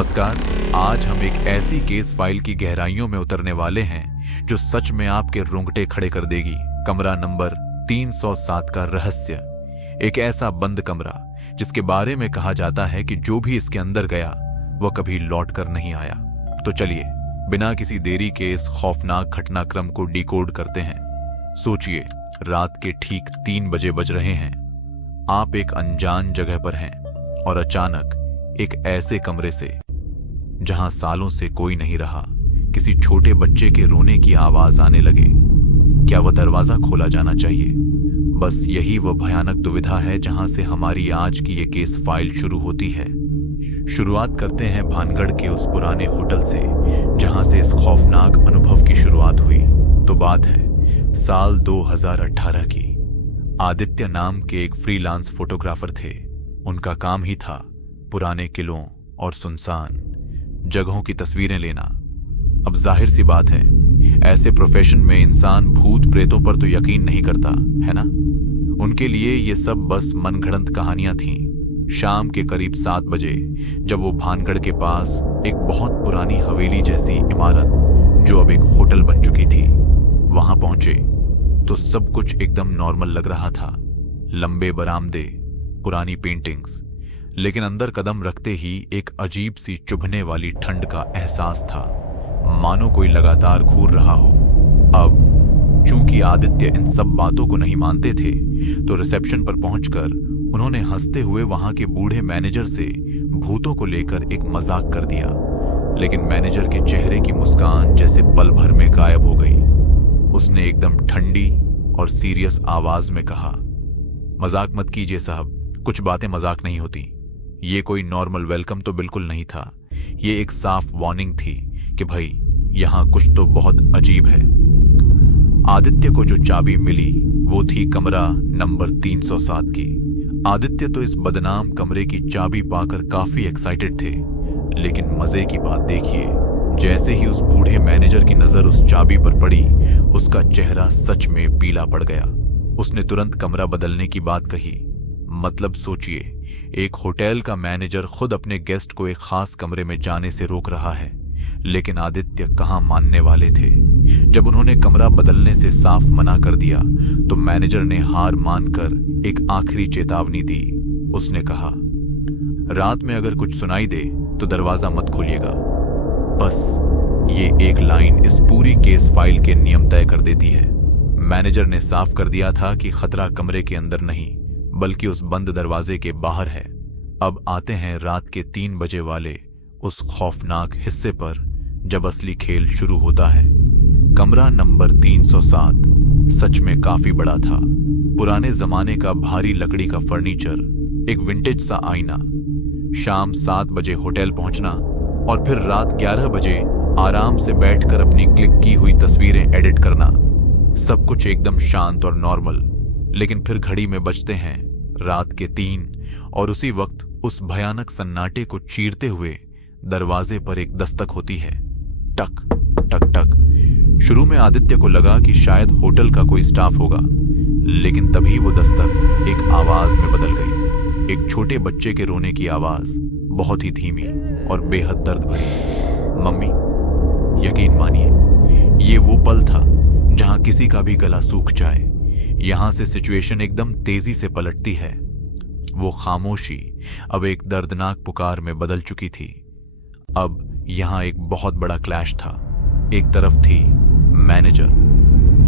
नमस्कार। आज हम एक ऐसी केस फाइल की गहराइयों में उतरने वाले हैं जो सच में आपके रोंगटे खड़े कर देगी। कमरा नंबर 307 का रहस्य। एक ऐसा बंद कमरा जिसके बारे में कहा जाता है कि जो भी इसके अंदर गया वह कभी लौट कर नहीं आया। तो चलिए बिना किसी देरी के इस खौफनाक घटनाक्रम को डिकोड करते हैं। सोचिए, रात के ठीक 3 बजे बज रहे हैं। आप एक अनजान जगह पर हैं और अचानक एक ऐसे कमरे से जहां सालों से कोई नहीं रहा, किसी छोटे बच्चे के रोने की आवाज आने लगे। क्या वह दरवाजा खोला जाना चाहिए? बस यही वह भयानक दुविधा है जहां से हमारी आज की ये केस फाइल शुरू होती है। शुरुआत करते हैं भानगढ़ के उस पुराने होटल से जहां से इस खौफनाक अनुभव की शुरुआत हुई। तो बात है साल 2018 की। आदित्य नाम के एक फ्रीलांस फोटोग्राफर थे। उनका काम ही था पुराने किलों और सुनसान जगहों की तस्वीरें लेना। अब जाहिर सी बात है, ऐसे प्रोफेशन में इंसान भूत प्रेतों पर तो यकीन नहीं करता, है ना? उनके लिए ये सब बस मनगढ़ंत कहानियां थीं। शाम के करीब 7 बजे जब वो भानगढ़ के पास एक बहुत पुरानी हवेली जैसी इमारत, जो अब एक होटल बन चुकी थी, वहां पहुंचे तो सब कुछ एकदम नॉर्मल लग रहा था। लंबे बरामदे, पुरानी पेंटिंग्स, लेकिन अंदर कदम रखते ही एक अजीब सी चुभने वाली ठंड का एहसास था, मानो कोई लगातार घूर रहा हो। अब चूंकि आदित्य इन सब बातों को नहीं मानते थे, तो रिसेप्शन पर पहुंचकर उन्होंने हंसते हुए वहां के बूढ़े मैनेजर से भूतों को लेकर एक मजाक कर दिया। लेकिन मैनेजर के चेहरे की मुस्कान जैसे पल भर में गायब हो गई। उसने एकदम ठंडी और सीरियस आवाज में कहा, मजाक मत कीजिए साहब, कुछ बातें मजाक नहीं होती। ये कोई नॉर्मल वेलकम तो बिल्कुल नहीं था। ये एक साफ वार्निंग थी कि भाई यहां कुछ तो बहुत अजीब है। आदित्य को जो चाबी मिली वो थी कमरा नंबर 307 की। आदित्य तो इस बदनाम कमरे की चाबी पाकर काफी एक्साइटेड थे, लेकिन मजे की बात देखिए, जैसे ही उस बूढ़े मैनेजर की नजर उस चाबी पर पड़ी, उसका चेहरा सच में पीला पड़ गया। उसने तुरंत कमरा बदलने की बात कही। मतलब सोचिए, एक होटल का मैनेजर खुद अपने गेस्ट को एक खास कमरे में जाने से रोक रहा है, लेकिन आदित्य कहां मानने वाले थे। जब उन्होंने कमरा बदलने से साफ मना कर दिया तो मैनेजर ने हार मानकर एक आखिरी चेतावनी दी। उसने कहा, रात में अगर कुछ सुनाई दे तो दरवाजा मत खोलिएगा। बस ये एक लाइन इस पूरी केस फाइल के नियम तय कर देती है। मैनेजर ने साफ कर दिया था कि खतरा कमरे के अंदर नहीं, बल्कि उस बंद दरवाजे के बाहर है। अब आते हैं रात के 3 बजे वाले उस खौफनाक हिस्से पर जब असली खेल शुरू होता है। कमरा नंबर 307 सच में काफी बड़ा था। पुराने जमाने का भारी लकड़ी का फर्नीचर, एक विंटेज सा आईना, शाम 7 बजे होटल पहुंचना और फिर रात 11 बजे आराम से बैठकर अपनी क्लिक की हुई तस्वीरें एडिट करना। सब कुछ एकदम शांत और नॉर्मल। लेकिन फिर घड़ी में बजते हैं रात के 3 और उसी वक्त उस भयानक सन्नाटे को चीरते हुए दरवाजे पर एक दस्तक होती है। टक टक टक। शुरू में आदित्य को लगा कि शायद होटल का कोई स्टाफ होगा, लेकिन तभी वो दस्तक एक आवाज में बदल गई। एक छोटे बच्चे के रोने की आवाज, बहुत ही धीमी और बेहद दर्द भरी। मम्मी, यकीन मानिए, ये वो पल था जहां किसी का भी गला सूख जाए। यहां से सिचुएशन एकदम तेजी से पलटती है। वो खामोशी अब एक दर्दनाक पुकार में बदल चुकी थी। अब यहां एक बहुत बड़ा क्लैश था। एक तरफ थी मैनेजर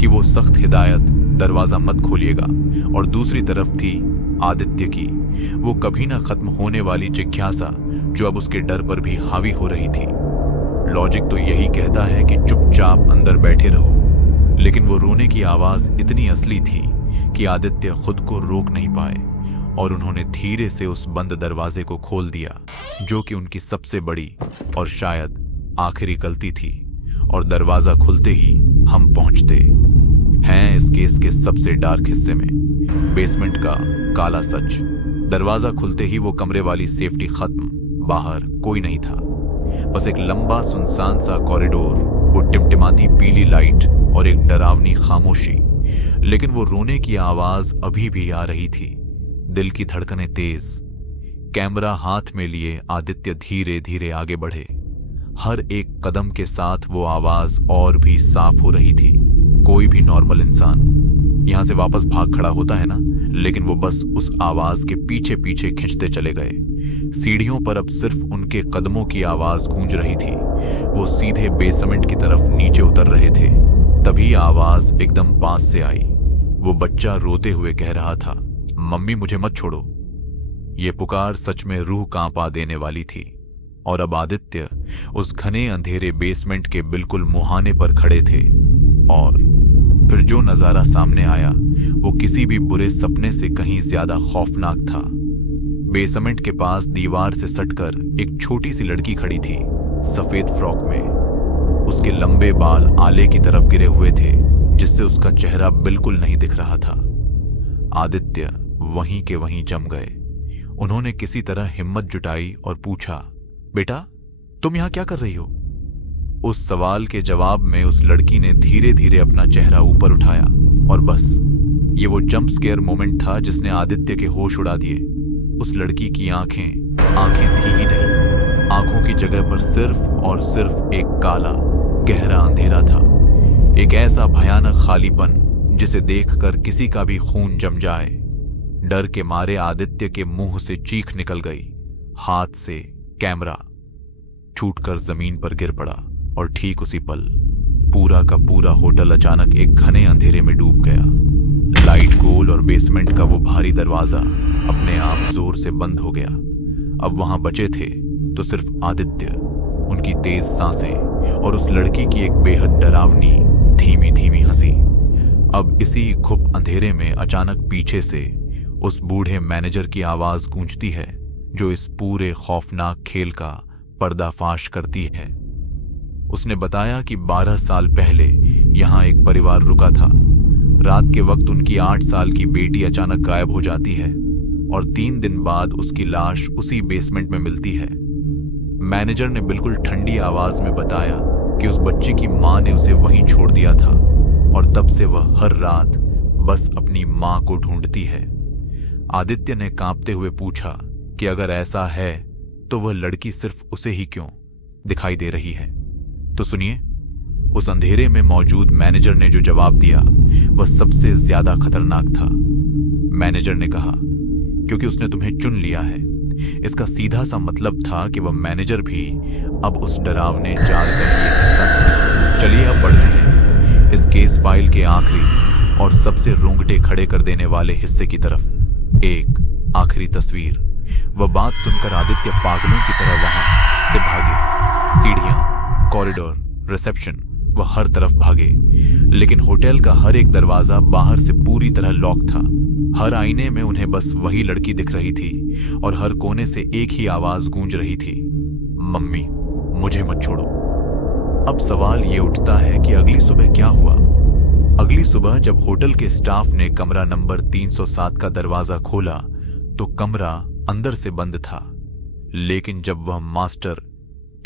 कि वो सख्त हिदायत, दरवाजा मत खोलिएगा, और दूसरी तरफ थी आदित्य की वो कभी ना खत्म होने वाली जिज्ञासा जो अब उसके डर पर भी हावी हो रही थी। लॉजिक तो यही कहता है कि चुपचाप अंदर बैठे रहो, लेकिन वो रोने की आवाज इतनी असली थी कि आदित्य खुद को रोक नहीं पाए और उन्होंने धीरे से उस बंद दरवाजे को खोल दिया, जो कि उनकी सबसे बड़ी और शायद आखिरी गलती थी। और दरवाजा खुलते ही हम पहुंचते हैं इस केस के सबसे डार्क हिस्से में, बेसमेंट का काला सच। दरवाजा खुलते ही वो कमरे वाली सेफ्टी खत्म, बाहर कोई नहीं था, बस एक लंबा सुनसान सा कॉरिडोर, वो टिमटिमाती पीली लाइट और एक डरावनी खामोशी। लेकिन वो रोने की आवाज अभी भी आ रही थी। दिल की धड़कनें तेज, कैमरा हाथ में लिए आदित्य धीरे धीरे आगे बढ़े। हर एक कदम के साथ वो आवाज और भी साफ हो रही थी। कोई भी नॉर्मल इंसान यहां से वापस भाग खड़ा होता है ना, लेकिन वो बस उस आवाज के पीछे पीछे खिंचते चले गए। सीढ़ियों पर अब सिर्फ उनके कदमों की आवाज गूंज रही थी। वो सीधे बेसमेंट की तरफ नीचे उतर रहे थे। तभी आवाज एकदम पास से आई। वो बच्चा रोते हुए कह रहा था, मम्मी मुझे मत छोड़ो। ये पुकार सच में रूह कांपा देने वाली थी। और अब आदित्य उस घने अंधेरे बेसमेंट के बिल्कुल मुहाने पर खड़े थे। और फिर जो नजारा सामने आया वो किसी भी बुरे सपने से कहीं ज्यादा खौफनाक था। बेसमेंट के पास दीवार से सटकर एक छोटी सी लड़की खड़ी थी, सफेद फ्रॉक में। उसके लंबे बाल आले की तरफ गिरे हुए थे, जिससे उसका चेहरा बिल्कुल नहीं दिख रहा था। आदित्य वहीं के वहीं जम गए। उन्होंने किसी तरह हिम्मत जुटाई और पूछा, बेटा तुम यहां क्या कर रही हो? उस सवाल के जवाब में उस लड़की ने धीरे धीरे अपना चेहरा ऊपर उठाया और बस ये वो जंप स्केयर मोमेंट था जिसने आदित्य के होश उड़ा दिए। उस लड़की की आंखें थी ही नहीं। आंखों की जगह पर सिर्फ और सिर्फ एक काला गहरा अंधेरा था। एक ऐसा भयानक खालीपन जिसे देखकर किसी का भी खून जम जाए। डर के मारे आदित्य के मुंह से चीख निकल गई। हाथ से कैमरा छूटकर जमीन पर गिर पड़ा और ठीक उसी पल पूरा का पूरा होटल अचानक एक घने अंधेरे में डूब गया। लाइट गोल और बेसमेंट का वो भारी दरवाजा अपने आप जोर से बंद हो गया। अब वहां बचे थे तो सिर्फ आदित्य, उनकी तेज सांसें और उस लड़की की एक बेहद डरावनी धीमी धीमी हंसी। अब इसी घुप अंधेरे में अचानक पीछे से उस बूढ़े मैनेजर की आवाज गूंजती है, जो इस पूरे खौफनाक खेल का पर्दाफाश करती है। उसने बताया कि 12 साल पहले यहां एक परिवार रुका था। रात के वक्त उनकी 8 साल की बेटी अचानक गायब हो जाती है और 3 दिन बाद उसकी लाश उसी बेसमेंट में मिलती है। मैनेजर ने बिल्कुल ठंडी आवाज में बताया कि उस बच्ची की मां ने उसे वहीं छोड़ दिया था और तब से वह हर रात बस अपनी मां को ढूंढती है। आदित्य ने कांपते हुए पूछा कि अगर ऐसा है तो वह लड़की सिर्फ उसे ही क्यों दिखाई दे रही है? तो सुनिए, उस अंधेरे में मौजूद मैनेजर ने जो जवाब दिया वह सबसे ज्यादा खतरनाक था। मैनेजर ने कहा, क्योंकि उसने तुम्हें चुन लिया है। इसका सीधा सा मतलब था कि वह मैनेजर भी अब उस डरावने जाल का ही एक हिस्सा था। चलिए अब बढ़ते हैं इस केस फाइल के आखिरी और सबसे रोंगटे खड़े कर देने वाले हिस्से की तरफ। एक आखिरी तस्वीर। वह बात सुनकर आदित्य पागलों की तरह वहां से भागे। सीढ़ियां, कॉरिडोर, रिसेप्शन, वह हर तरफ भागे, लेकिन होटल का हर एक दरवाजा बाहर से पूरी तरह लॉक था। हर आईने में उन्हें बस वही लड़की दिख रही थी और हर कोने से एक ही आवाज गूंज रही थी, मम्मी मुझे मत छोड़ो। अब सवाल ये उठता है कि अगली सुबह क्या हुआ? अगली सुबह जब होटल के स्टाफ ने कमरा नंबर 307 का दरवाजा खोला तो कमरा अंदर से बंद था, लेकिन जब वह मास्टर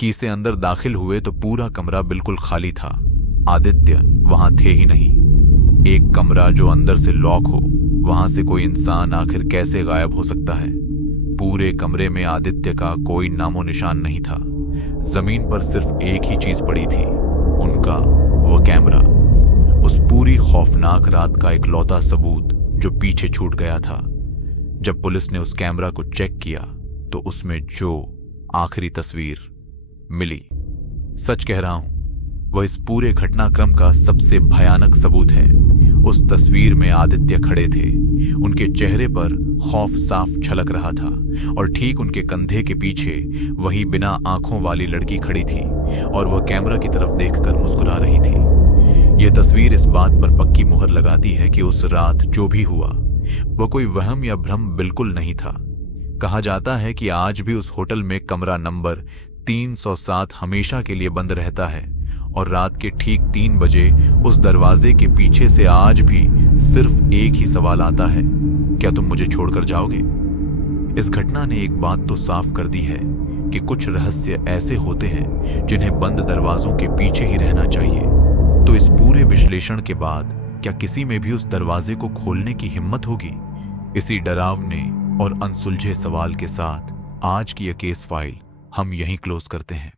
की से अंदर दाखिल हुए तो पूरा कमरा बिल्कुल खाली था। आदित्य वहां थे ही नहीं। एक कमरा जो अंदर से लॉक हो, वहां से कोई इंसान आखिर कैसे गायब हो सकता है? पूरे कमरे में आदित्य का कोई नामो निशान नहीं था। जमीन पर सिर्फ एक ही चीज पड़ी थी, उनका वो कैमरा। उस पूरी खौफनाक रात का इकलौता सबूत जो पीछे छूट गया था। जब पुलिस ने उस कैमरा को चेक किया तो उसमें जो आखिरी तस्वीर मिली, सच कह रहा हूं, वह इस पूरे घटनाक्रम का सबसे भयानक सबूत है। उस तस्वीर में आदित्य खड़े थे। उनके चेहरे पर खौफ साफ झलक रहा था और ठीक उनके कंधे के पीछे वही बिना आंखों वाली लड़की खड़ी थी और वह कैमरा की तरफ देखकर मुस्कुरा रही थी। यह तस्वीर इस बात पर पक्की मुहर लगाती है कि उस रात जो भी हुआ वह कोई वहम या भ्रम बिल्कुल नहीं था। कहा जाता है कि आज भी उस होटल में कमरा नंबर 307 हमेशा के लिए बंद रहता है और रात के ठीक 3 बजे उस दरवाजे के पीछे से आज भी सिर्फ एक ही सवाल आता है, क्या तुम मुझे छोड़कर जाओगे? इस घटना ने एक बात तो साफ कर दी है कि कुछ रहस्य ऐसे होते हैं जिन्हें बंद दरवाजों के पीछे ही रहना चाहिए। तो इस पूरे विश्लेषण के बाद क्या किसी में भी उस दरवाजे को खोलने की हिम्मत होगी? इसी डरावने और अनसुलझे सवाल के साथ आज की यह केस फाइल हम यहीं क्लोज करते हैं।